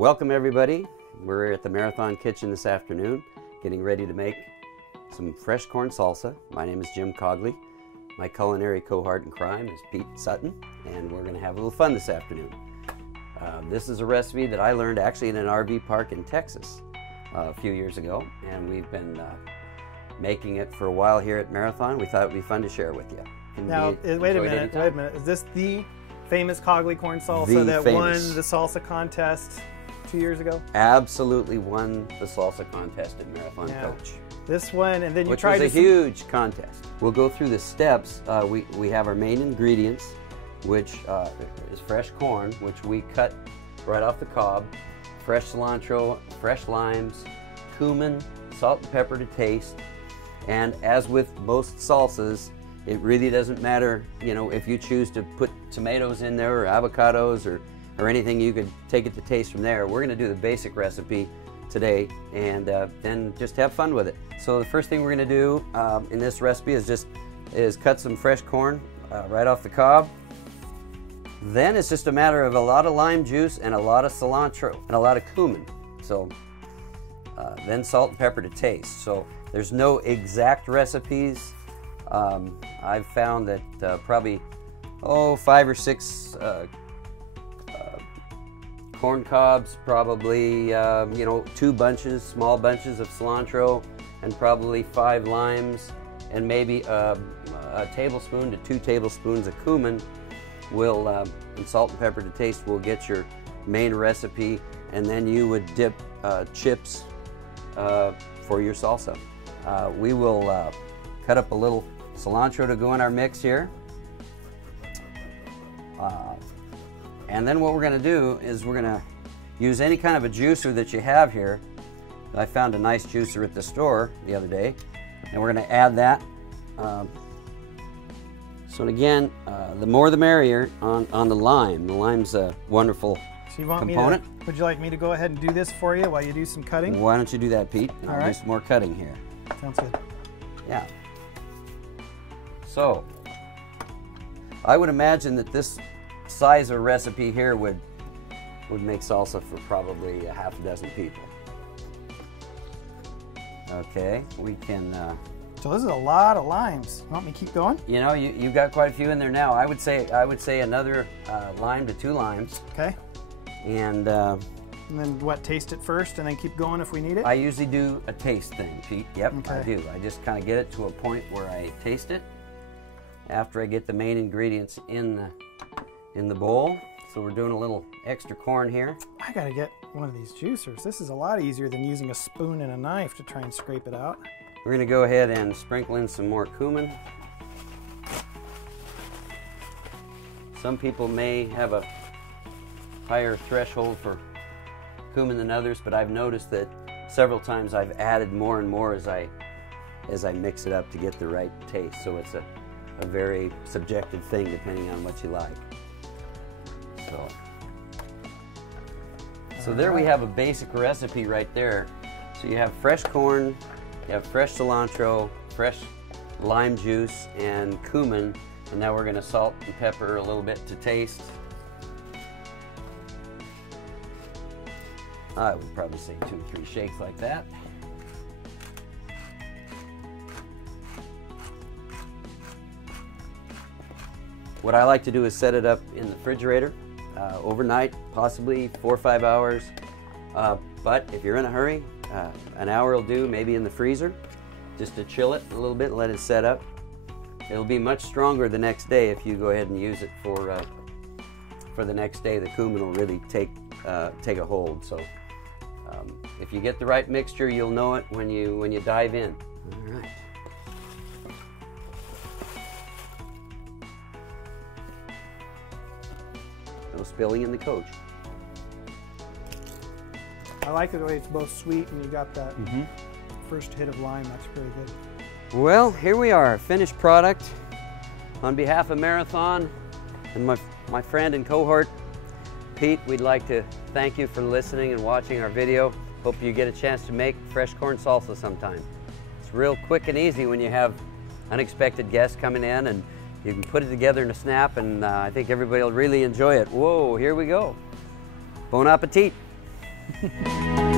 Welcome everybody. We're at the Marathon Kitchen this afternoon, getting ready to make some fresh corn salsa. My name is Jim Cogley. My culinary cohort in crime is Pete Sutton, and we're going to have a little fun this afternoon. This is a recipe that I learned actually in an RV park in Texas a few years ago, and we've been making it for a while here at Marathon. We thought it would be fun to share with you. Now, wait a minute. Is this the famous Cogley corn salsa that won the salsa contest 2 years ago? Absolutely won the salsa contest at Marathon Coach. This one, and then you which tried was a huge contest. We'll go through the steps. We have our main ingredients, which is fresh corn, which we cut right off the cob, fresh cilantro, fresh limes, cumin, salt and pepper to taste, and as with most salsas, it really doesn't matter, you know, if you choose to put tomatoes in there or avocados or anything, you could take it to taste from there. We're going to do the basic recipe today and then just have fun with it. So the first thing we're going to do in this recipe is cut some fresh corn right off the cob. Then it's just a matter of a lot of lime juice and a lot of cilantro and a lot of cumin. So then salt and pepper to taste. So there's no exact recipes. I've found that probably 5 or 6 corn cobs, probably 2 bunches, small bunches of cilantro, and probably 5 limes, and maybe a tablespoon to 2 tablespoons of cumin will, and salt and pepper to taste, will get your main recipe, and then you would dip chips for your salsa. We will cut up a little cilantro to go in our mix here. And then what we're going to do is we're going to use any kind of a juicer that you have here. I found a nice juicer at the store the other day, and we're going to add that. So again, the more the merrier on the lime. The lime's a wonderful component. Would you like me to go ahead and do this for you while you do some cutting? Why don't you do that, Pete? All right. Do some more cutting here. Sounds good. Yeah. So, I would imagine that this size of recipe here would make salsa for probably a half a dozen people. Okay, we can... So this is a lot of limes. You want me to keep going? You know, you've got quite a few in there now. I would say another lime to 2 limes. Okay. And then what, taste it first and then keep going if we need it? I usually do a taste thing, Pete. Yep, okay. I do. I just kind of get it to a point where I taste it after I get the main ingredients in the bowl. So we're doing a little extra corn here. I gotta get one of these juicers. This is a lot easier than using a spoon and a knife to try and scrape it out. We're gonna go ahead and sprinkle in some more cumin. Some people may have a higher threshold for cumin than others, but I've noticed that several times I've added more and more as I mix it up to get the right taste. So it's a very subjective thing depending on what you like. So there we have a basic recipe right there. So you have fresh corn, you have fresh cilantro, fresh lime juice, and cumin, and now we're going to salt and pepper a little bit to taste. I would probably say 2 or 3 shakes like that. What I like to do is set it up in the refrigerator overnight, possibly 4 or 5 hours. But if you're in a hurry, an hour will do, maybe in the freezer, just to chill it a little bit and let it set up. It'll be much stronger the next day if you go ahead and use it for the next day. The cumin will really take a hold. So if you get the right mixture, you'll know it when you dive in. All right. No spilling in the coach. I like the way it's both sweet and you got that first hit of lime. That's pretty good. Well, here we are, finished product. On behalf of Marathon and my friend and cohort, Pete, we'd like to thank you for listening and watching our video. Hope you get a chance to make fresh corn salsa sometime. It's real quick and easy when you have unexpected guests coming in, and you can put it together in a snap, and I think everybody will really enjoy it. Whoa, here we go. Bon appetit. you.